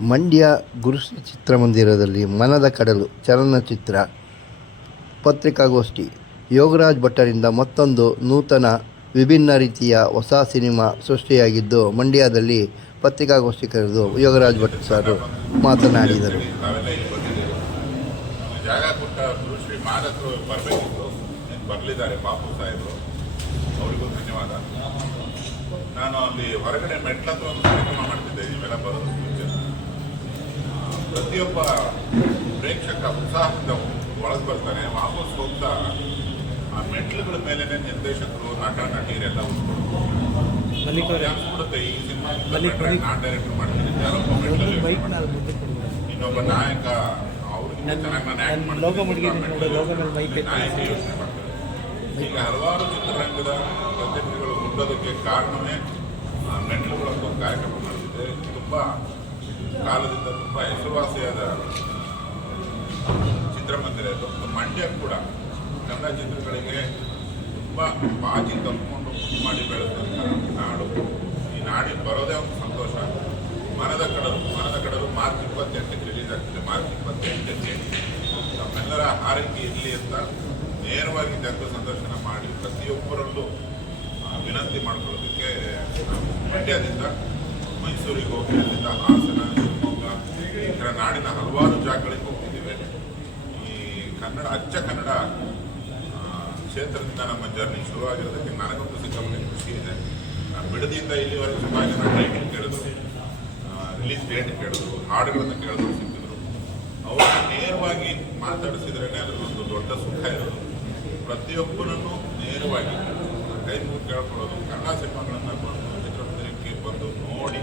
ಮಂಡ್ಯ ಗುರುಶ್ರೀ ಚಿತ್ರಮಂದಿರದಲ್ಲಿ ಮನದ ಕಡಲು ಚಲನಚಿತ್ರ ಪತ್ರಿಕಾಗೋಷ್ಠಿ. ಯೋಗರಾಜ್ ಭಟ್ಟರಿಂದ ಮತ್ತೊಂದು ನೂತನ ವಿಭಿನ್ನ ರೀತಿಯ ಹೊಸ ಸಿನಿಮಾ ಸೃಷ್ಟಿಯಾಗಿದ್ದು, ಮಂಡ್ಯದಲ್ಲಿ ಪತ್ರಿಕಾಗೋಷ್ಠಿ ಕರೆದು ಯೋಗರಾಜ್ ಭಟ್ ಸರ್ ಮಾತನಾಡಿದರು. ಜಾಗ ಕೊಟ್ಟ ಗುರುಶ್ರೀ ಮಾದಕರು ಬರಲಿದ್ದಾರೆ ಬಾಪು ಸಾಹೇಬರು, ಅವರಿಗೂ ಧನ್ಯವಾದ. ನಾನು ಅಲ್ಲಿ ಹೊರಗಡೆ ಮೆಟ್ಲತ್ರ ಒಂದು ಕಾರ್ಯಕ್ರಮ ಮಾಡ್ತಿದ್ದೆ, ನೀವೆಲ್ಲ ಬರೋದು ಮುಂಚೆ. ಪ್ರತಿಯೊಬ್ಬ ಪ್ರೇಕ್ಷಕ ಉತ್ಸಾಹದಿಂದ ಒಳಗೆ ಬರ್ತಾನೆ. ವಾಪಸ್ ಹೋಗ್ತಾ ಆ ಮೆಟ್ಲುಗಳ ಮೇಲೆನೆ ನಿರ್ದೇಶಕರು, ನಟ ನಟಿಯರೆಲ್ಲ ಅನ್ಸ್ಬಿಡುತ್ತೆ ಈ ಸಿನಿಮಾ ನಾನ್ ಡೈರೆಕ್ಟ್ ಮಾಡ್ತೀನಿ, ಯಾರೊಬ್ಬ ಮೆಟ್ಲಲ್ಲಿ ಇನ್ನೊಬ್ಬ ನಾಯಕ ಅವ್ರಿಗಿಂತ ಚೆನ್ನಾಗಿ ನಾನು ಆ್ಯಕ್ಟ್ ಮಾಡ್ತೀನಿ, ನಾಯಕ ಯೋಚನೆ ಮಾಡ್ತಾರೆ. ಈಗ ಹಲವಾರು ಚಿತ್ರರಂಗದ ಪ್ರತಿನಿಧಿಗಳು ಹುಟ್ಟೋದಕ್ಕೆ ಕಾರಣವೇ ಮೆಟ್ಲುಗಳಂತ ಒಂದು ಕಾರ್ಯಕ್ರಮ ಮಾಡ್ತಿದ್ದೆ. ತುಂಬ ಕಾಲದಿಂದ ತುಂಬ ಹೆಸರುವಾಸಿಯಾದ ಚಿತ್ರಮಂದಿರ ಇದು. ಮಂಡ್ಯ ಕೂಡ ಕನ್ನಡ ಚಿತ್ರಗಳಿಗೆ ತುಂಬ ಬಾಜಿ ತಪ್ಪಿಕೊಂಡು ಮಾಡಿ ಬೆಳೆದಂಥ ನಾಡು. ಈ ನಾಡಿಗೆ ಬರೋದೇ ಒಂದು ಸಂತೋಷ. ಮನದ ಕಡಲು ಮಾರ್ಚ್ 28ಕ್ಕೆ ರಿಲೀಸ್ ಆಗ್ತಿದೆ. ಮಾರ್ಚ್ 28ಕ್ಕೆ ನಮ್ಮೆಲ್ಲರ ಹಾರೈಕೆ ಇರಲಿ ಅಂತ ನೇರವಾಗಿ ಜನರ ಸಂದರ್ಶನ ಮಾಡಿ ಪ್ರತಿಯೊಬ್ಬರಲ್ಲೂ ವಿನಂತಿ ಮಾಡ್ಕೊಳ್ಳೋದಕ್ಕೆ ಮಂಡ್ಯದಿಂದ ಮೈಸೂರಿಗೆ ಹೋಗಿ, ಅಲ್ಲಿಂದ ಹಾಸನ, ಶಿವಮೊಗ್ಗ, ಈ ಥರ ನಾಡಿನ ಹಲವಾರು ಜಾಗಗಳಿಗೆ ಹೋಗ್ತಿದ್ದೀವಿ. ಈ ಕನ್ನಡ ಅಚ್ಚ ಕನ್ನಡ ಕ್ಷೇತ್ರದಿಂದ ನಮ್ಮ ಜರ್ನಿ ಶುರುವಾಗಿರೋದಕ್ಕೆ ನನಗಂತೂ ಸಿಕ್ಕಾಪಟ್ಟೆ ಖುಷಿ ಇದೆ. ಬಿಡದಿಯಿಂದ ಇಲ್ಲಿವರೆಗೆ ಸುಮಾರು ಜನ ಟೈಟಿಲ್ ಕೇಳಿದ್ರು, ರಿಲೀಸ್ ಡೇಟ್ ಕೇಳಿದ್ರು, ಹಾಡುಗಳನ್ನು ಕೇಳಿದ್ರು ಸಿಕ್ಕಿದ್ರು. ಅವ್ರನ್ನ ನೇರವಾಗಿ ಮಾತಾಡಿಸಿದ್ರೇ ಅದರಲ್ಲೊಂದು ದೊಡ್ಡ ಸುಖ ಇರೋದು. ಪ್ರತಿಯೊಬ್ಬರನ್ನು ನೇರವಾಗಿ ಕೈ ಮುಗಿ ಕೇಳ್ಕೊಳ್ಳೋದು. ಕನ್ನಡ ಸಿನಿಮಾಗಳನ್ನು ಬಂದು ಚಿತ್ರಮಂದಿರಕ್ಕೆ ಬಂದು ನೋಡಿ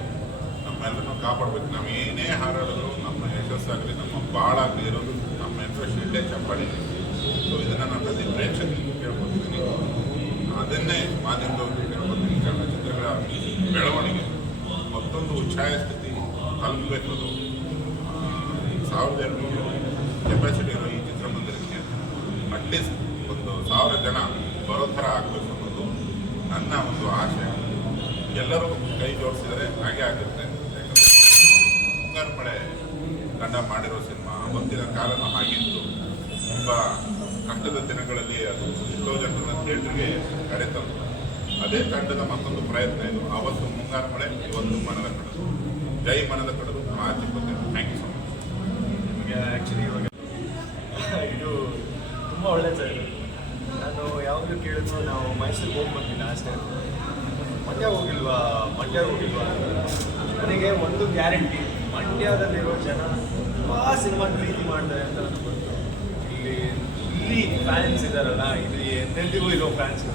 ನಮ್ಮೆಲ್ಲರನ್ನು ಕಾಪಾಡಬೇಕು. ನಾವು ಏನೇ ಹಾರಾಡಿದ್ರು ನಮ್ಮ ಯಶಸ್ಸಾಗಲಿ, ನಮ್ಮ ಬಾಳಾಗಲಿ ಇರೋದು ನಮ್ಮ ಇಂಟ್ರೆಸ್ಟ್ ಇಲ್ಲೇ ಚಪ್ಪಾಡಿ. ಸೊ ಇದನ್ನು ನಾನು ಪ್ರತಿ ಪ್ರೇಕ್ಷಕರಿಗೆ ಕೇಳ್ಕೊತೀನಿ, ಅದನ್ನೇ ಮಾಧ್ಯಮದವ್ರಿಗೆ ಕೇಳ್ಕೊತೀನಿ. ಚಲನಚಿತ್ರಗಳ ಬೆಳವಣಿಗೆ ಮತ್ತೊಂದು ಉಚ್ಛಾಯ ಸ್ಥಿತಿ ತಲುಪಬೇಕು. 1200 ಕೆಪಾಸಿಟಿ ಇರೋ ಈ ಚಿತ್ರಮಂದಿರಕ್ಕೆ ಅಟ್ಲೀಸ್ಟ್ ಒಂದು 1000 ಜನ ಬರೋ ಥರ ಆಗಬೇಕು ಅನ್ನೋದು ನನ್ನ ಒಂದು ಆಶೆ. ಎಲ್ಲರೂ ಕೈ ಜೋಡಿಸಿದರೆ ಹಾಗೆ ಆಗುತ್ತೆ. ಯಾಕಂದರೆ ಮುಂಗಾರು ಮಳೆ ತಂಡ ಮಾಡಿರೋ ಸಿನಿಮಾ ಅವತ್ತಿನ ಕಾಲನೂ ಆಗಿತ್ತು. ತುಂಬ ಕಷ್ಟದ ದಿನಗಳಲ್ಲಿ ಅದು ಎಷ್ಟೋ ಜನರನ್ನ ಥಿಯೇಟ್ರಿಗೆ ಕರೆತಂದು ಅದೇ ತಂಡದ ಮತ್ತೊಂದು ಪ್ರಯತ್ನ ಇದು. ಅವತ್ತು ಮುಂಗಾರು ಮಳೆ, ಇವತ್ತು ಮನದ ಕಡಲು. ಜೈ ಮನದ ಕಡಲು, March 28. Thank you so much. ನಿಮಗೆ ಆ್ಯಕ್ಚುಲಿ ಇವಾಗ ಇದು ತುಂಬ ಒಳ್ಳೆಯದು ಸರ್. ನಾನು ಯಾವಾಗಲೂ ಕೇಳಿದ್ರು ನಾವು ಮೈಸೂರಿಗೆ ಹೋಗಿ ಬಂದಿಲ್ಲ ಅಷ್ಟೇ, ಮಂಡ್ಯ ಹೋಗಿಲ್ವಾ ನನಗೆ ಒಂದು ಗ್ಯಾರಂಟಿ, ಮಂಡ್ಯದಲ್ಲಿರೋ ಜನ ತುಂಬ ಸಿನಿಮಾ ಪ್ರೀತಿ ಮಾಡ್ತಾರೆ ಅಂತ ನನಗೆ ಗೊತ್ತು. ಇಲ್ಲಿ ಫ್ಯಾನ್ಸ್ ಇದ್ದಾರಲ್ಲ, ಇದು ಎಂದೆಂದಿಗೂ ಇರೋ ಫ್ಯಾನ್ಸ್.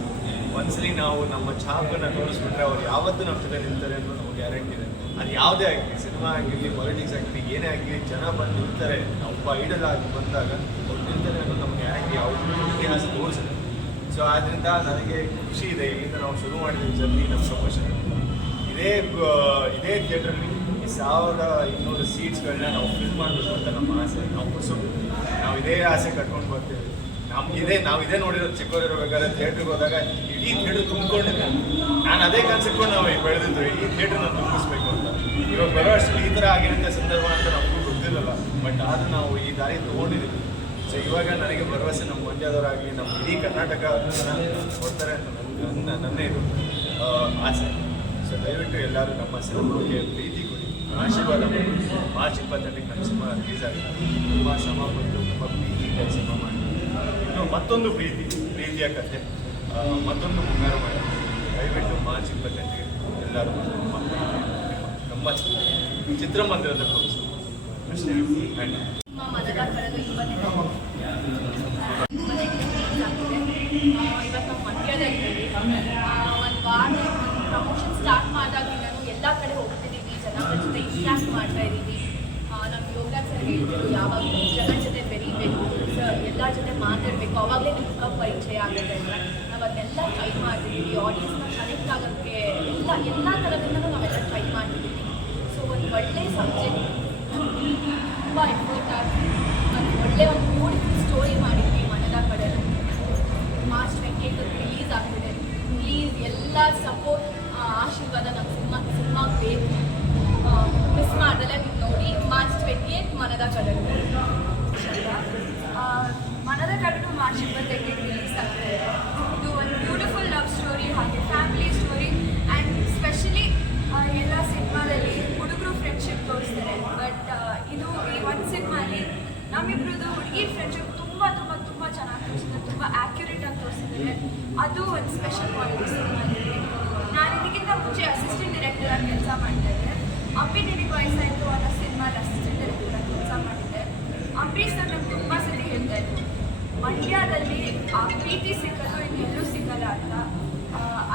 ಒಂದ್ಸಲಿ ನಾವು ನಮ್ಮ ಛಾಪನ್ನು ತೋರಿಸ್ಬಿಟ್ರೆ ಅವ್ರು ಯಾವತ್ತೂ ನಮ್ಮ ಜೊತೆ ನಿಲ್ತಾರೆ ಅನ್ನೋ ನಮಗೆ ಗ್ಯಾರಂಟಿ ಇದೆ. ಅದು ಯಾವುದೇ ಆಗಲಿ, ಸಿನಿಮಾ ಆಗಿರಲಿ, ಪಾಲಿಟಿಕ್ಸ್ ಆಗಲಿ, ಏನೇ ಆಗಲಿ, ಜನ ಬಂದು ನಿಲ್ತಾರೆ. ಒಬ್ಬ ಐಡಲ್ ಆಗಿ ಬಂದಾಗ ಅವ್ರು ನಿಲ್ತಾರೆ ಅನ್ನೋ ನಮ್ಗೆ ಗ್ಯಾರಂಟಿ ಅವ್ರ ಇತಿಹಾಸ ತೋರಿಸಿದೆ. ಸೊ ಆದ್ದರಿಂದ ನನಗೆ ಖುಷಿ ಇದೆ. ಇಲ್ಲಿಂದ ನಾವು ಶುರು ಮಾಡಿದ್ದೀವಿ ಜರ್ನಿ, ನಮ್ಮ ಪ್ರಮೋಷನ್. ಇದೇ ಥಿಯೇಟ್ರಲ್ಲಿ ಈ 1200 ಸೀಟ್ಸ್ಗಳನ್ನ ನಾವು ಫಿಲ್ ಮಾಡಬೇಕು ಅಂತ ನಮ್ಮ ಆಸೆ. ನಾವು ಇದೇ ಆಸೆ ಕಟ್ಕೊಂಡು ಬರ್ತೀವಿ. ನಾವು ಇದೇ ನೋಡಿರೋದು. ಚಿಕ್ಕವರಿರಬೇಕಾದ್ರೆ ಥಿಯೇಟ್ರಿಗೆ ಹೋದಾಗ ಇಡೀ ಥಿಯೇಟ್ರ್ ತುಂಬಿಕೊಂಡಿದೆ. ನಾನು ಅದೇ ಕಾನ್ಸೆಪ್ಟ್ಕೊಂಡು ನಾವು ಬೆಳೆದಿದ್ದು, ಇಡೀ ಥಿಯೇಟ್ರನ್ನ ತುಂಬಿಸ್ಬೇಕು ಅಂತ. ಇವಾಗ ಬರೋ ಅಷ್ಟರಲ್ಲಿ ಈ ಥರ ಆಗಿರುತ್ತೆ ಸಂದರ್ಭ ಅಂತ ನಮಗೂ ಗೊತ್ತಿರಲ್ಲ. ಬಟ್ ಆದರೂ ನಾವು ಈ ದಾರಿ ತೊಗೊಂಡಿದ್ದೀವಿ. ಸೊ ಇವಾಗ ನನಗೆ ಭರವಸೆ ನಮ್ಮ ಮಂಡ್ಯದವರಾಗಲಿ, ನಮ್ಮ ಇಡೀ ಕರ್ನಾಟಕ ಕೊಡ್ತಾರೆ ಅಂತ ನನ್ನ ಇದು ಆಸೆ. ಸೊ ದಯವಿಟ್ಟು ಎಲ್ಲರೂ ನಮ್ಮ ಸಿನಿಮಾಗೆ ಪ್ರೀತಿ ಕೊಡಿ, ಆಶೀರ್ವಾದ ಮಾಡಿ. ಮಾರ್ಚ್ 28ಕ್ಕೆ ನಮ್ಮ ಸಿನಿಮಾ ರಿಲೀಸ್ ಆಗುತ್ತೆ. ತುಂಬ ಶ್ರಮ ಪಟ್ಟು, ತುಂಬ ಪ್ರೀತಿಯಿಂದ ಸಿನಿಮಾ ಮಾಡಿ, ಇನ್ನು ಮತ್ತೊಂದು ಪ್ರೀತಿಯ ಕಥೆ, ಮತ್ತೊಂದು ಮುಂಗಾರು ಮಳೆ. ದಯವಿಟ್ಟು ಮಾರ್ಚ್ 28ಕ್ಕೆ ಎಲ್ಲರೂ ನಮ್ಮ ಚಿತ್ರಮಂದಿರದ ತೋರಿಸು ಅಷ್ಟೇ. ಇವತ್ತು ನಾವು ಮಂಡ್ಯದಲ್ಲಿದ್ದೀವಿ. ಒಂದು ವಾರ ಪ್ರಮೋಷನ್ ಸ್ಟಾರ್ಟ್ ಮಾಡಿದಾಗಿಂದ ಎಲ್ಲ ಕಡೆ ಹೋಗ್ತಿದ್ದೀವಿ, ಜನಗಳ ಜೊತೆ ಇಂಟ್ರಾಕ್ಟ್ ಮಾಡ್ತಾ ಇದ್ದೀವಿ. ನಮ್ಮ ಯೋಗರಾಜ್ ಸರ್ ಹೇಳ್ತಿದ್ರು, ಯಾವಾಗ ಜನ ಜೊತೆ ಬೆರೀಬೇಕು ಸರ್, ಎಲ್ಲ ಜೊತೆ ಮಾತಾಡಬೇಕು, ಅವಾಗಲೇ ನಿಮ್ಮ ಮುಖ ಪರಿಚಯ ಆಗುತ್ತೆ ಅಂತ. ನಾವು ಅದನ್ನೆಲ್ಲ ಟ್ರೈ ಮಾಡ್ತಿದ್ದೀವಿ. ಆಡಿಯನ್ಸ್ನ ಕನೆಕ್ಟ್ ಆಗೋಕ್ಕೆ ಎಲ್ಲ ಥರದಿಂದಲೂ ನಾವೆಲ್ಲ ಟ್ರೈ ಮಾಡ್ತಿದ್ದೀವಿ. ಸೊ ಒಂದು ಒಳ್ಳೆಯ ಸಬ್ಜೆಕ್ಟ್, ತುಂಬ ಎಫರ್ಟ್ ಆಗಿ ಒಂದು ಒಳ್ಳೆಯ ಒಂದು ಬ್ಯೂಟಿಫುಲ್ ಸ್ಟೋರಿ ಮಾಡಿದ್ವಿ. ಮನದ ಕಡಲು ಮಾರ್ಚ್ 28 ರಿಲೀಸ್ ಆಗ್ತಿದೆ. ಪ್ಲೀಸ್ ಎಲ್ಲ ಸಪೋರ್ಟ್, ಆಶೀರ್ವಾದ ನಮ್ಮ ಸಿನಿಮಾಗೆ ಬೇಕು. ಮಿಸ್ ಮಾಡ್ದಲ್ಲೇ ನೀವು ನೋಡಿ. ನಮ್ಮಿಬ್ರದ್ದು ಹುಡುಗಿ ಫ್ರೆಂಡ್ಶಿಪ್ ತುಂಬ ತುಂಬ ತುಂಬ ಚೆನ್ನಾಗಿ ತೋರಿಸಿದ್ದಾರೆ, ತುಂಬ ಆ್ಯಕ್ಯುರೇಟ್ ಆಗಿ ತೋರಿಸಿದ್ದಾರೆ. ಅದು ಒಂದು ಸ್ಪೆಷಲ್ ಪಾಯಿಂಟ್ ಸಿನಿಮಾದಲ್ಲಿ. ನಾನು ಇದಕ್ಕಿಂತ ಮುಂಚೆ ಅಸಿಸ್ಟೆಂಟ್ ಡೈರೆಕ್ಟರ್ ಆಗಿ ಕೆಲಸ ಮಾಡ್ತಾ ಇದ್ದೆ. ಅಂಬಿ ನಿನಗೆ ವಯಸ್ಸಾಯಿತು ಅನ್ನೋ ಸಿನಿಮಾದ ಅಸಿಸ್ಟೆಂಟ್ ಡೈರೆಕ್ಟರ್ ಆಗಿ ಕೆಲಸ ಮಾಡಿದ್ದೆ. ಅಂಬರೀಷ್ ಸರ್ ನಂಗೆ ತುಂಬ ಸತಿ ಹೇಳ್ತಾ ಇದ್ರು, ಮಂಡ್ಯದಲ್ಲಿ ಆ ಪ್ರೀತಿ ಸಿಗೋದು ಇನ್ನೆಲ್ಲೂ ಸಿಗಲ್ಲ ಅಂತ.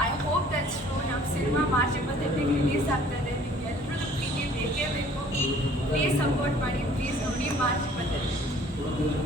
I hope that's true. ನಮ್ಮ ಸಿನಿಮಾ ಮಾರ್ಚ್ 28ಗೆ ರಿಲೀಸ್ ಆಗ್ತಾಯಿದೆ. ನಿಮ್ಗೆ ಎಲ್ಲರದ್ದು ಪ್ರೀತಿ ಬೇಕೇ ಬೇಕು. ಪ್ಲೀಸ್ ಸಪೋರ್ಟ್ ಮಾಡಿ, ಪ್ಲೀಸ್ ನೋಡಿ ಮಾರ್ಚ್ 28.